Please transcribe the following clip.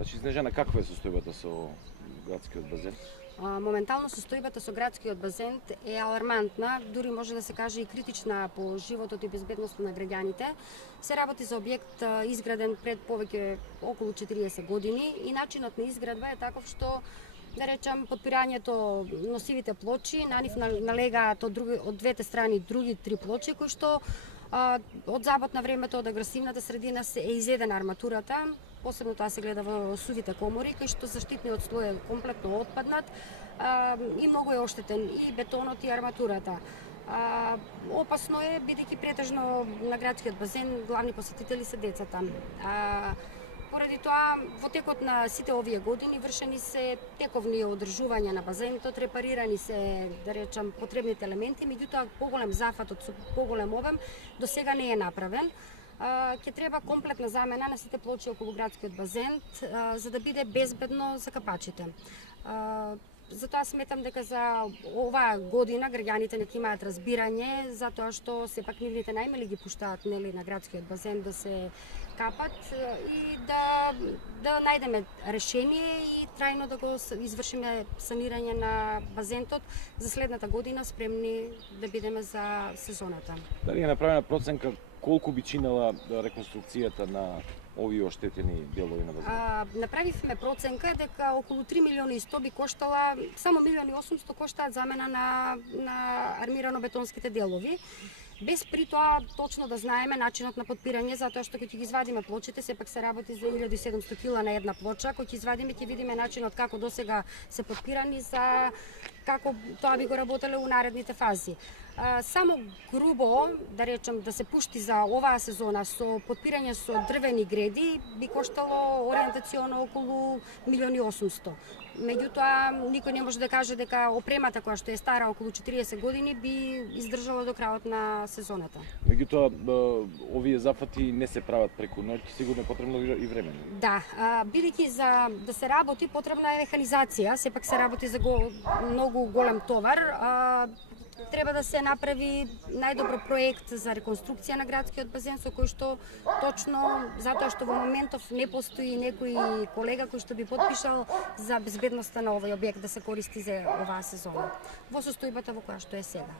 Значи, Снежана, каква е состојбата со градскиот базен? Моментално состојбата со градскиот базен е алармантна, дури може да се каже и критична по животот и безбедноста на граѓаните. Се работи за објект изграден пред повеќе околу 40 години и начинот на изградба е таков што да речам подпирањето носивите плочи, на нив налегаат од двете страни други три плочи кои што од забот на времето од агресивната средина е изедена арматурата. Посебно тоа се гледа во сувите комори, кај што заштитниот слој е комплетно отпаднат и многу е оштетен и бетонот и арматурата. Опасно е, бидејќи претежно на градскиот базен главни посетители се децата. Поради тоа, во текот на сите овие години вршени се тековни одржувања на базенот, репарирани се, да речам, потребните елементи, меѓутоа поголем зафатот со поголем обем до сега не е направен. Ќе треба комплетна замена на сите плочи околу градскиот базен, за да биде безбедно за капачите. Затоа сметам дека за оваа година граѓаните нека имаат разбирање, затоа што сепак нивните најмали ги пуштаат на градскиот базен да се капат и да најдеме решение и трајно да го извршиме санирање на базентот за следната година, спремни да бидеме за сезоната. Дали е направена проценка колку би чинела реконструкцијата на овие оштетени делови на базенот? Направивме проценка дека околу 3 милиони и 100 би коштала, само 1.800.000 коштаат замена на армирано-бетонските делови. Без при тоа точно да знаеме начинот на подпирање, затоа што кога ќе ги извадиме плочите, сепак се работи за 1700 кила на една плоча, кога ќе извадиме ќе видиме начинот како досега се подпирани, за како тоа би го работеле у наредните фази. Само грубо, да речем, да се пушти за оваа сезона со подпирање со дрвени греди би коштало ориентационо околу 1.800.000. Меѓутоа, никој не може да каже дека опремата која што е стара околу 40 години би издржала до крајот на сезоната. Меѓутоа, овие зафати не се прават преку ноќ, сигурно е потребно и време. Да, бидејќи за да се работи потребна е механизација, сепак се работи за многу голем товар. Треба да се направи најдобро проект за реконструкција на градскиот базен, со кој што точно затоа што во моментов не постои некој колега кој што би подпишал за безбедноста на овој објект да се користи за оваа сезона во состојбата во која што е сега.